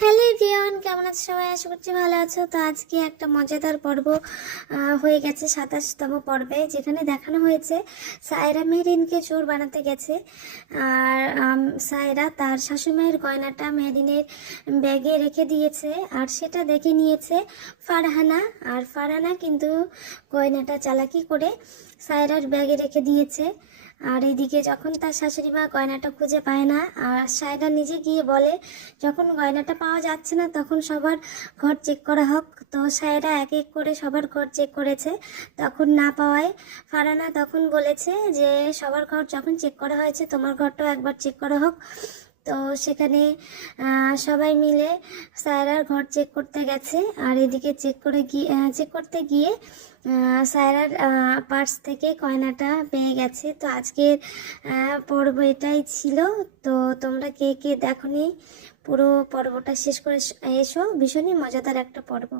Hello everyone, কেমন আছো সবাই? আশা করছি ভালো আছো। তো আজকে একটা মজাদার পর্ব হয়ে গেছে 27তম পর্বে, যেখানে দেখানো হয়েছে সায়রা মেহরিনকে চোর বানাতে গেছে। আর সায়রা তার শাশুড়িমায়ের গয়নাটা মেহরিনের ব্যাগে রেখে দিয়েছে, আর সেটা দেখে নিয়েছে ফারহানা। আর ফারহানা কিন্তু গয়নাটা চালাকি করে সায়রার ব্যাগে রেখে দিয়েছে। আর এদিকে যখন তার শাশুড়ি মা গয়নাটা খুঁজে পায় না, আর সায়রা নিজে গিয়ে বলে যখন গয়নাটা পাওয়া যাচ্ছে না তখন সবার ঘর চেক করা হোক। তো সায়রা এক এক করে সবার ঘর চেক করেছে, তখন না পাওয়ায় ফারহানা তখন বলেছে যে সবার ঘর যখন চেক করা হয়েছে তোমার ঘরটাও একবার চেক করা হোক। তো সেখানে সবাই মিলে সায়রার ঘর চেক করতে গেছে। আর এদিকে চেক করতে গিয়ে সায়রার পার্স থেকে গয়নাটা পেয়ে গেছে। তো আজকের পর্ব এটাই ছিল। তো তোমরা কে কে দেখোনি পুরো পর্বটা শেষ করে এসো, ভীষণই মজাদার একটা পর্ব।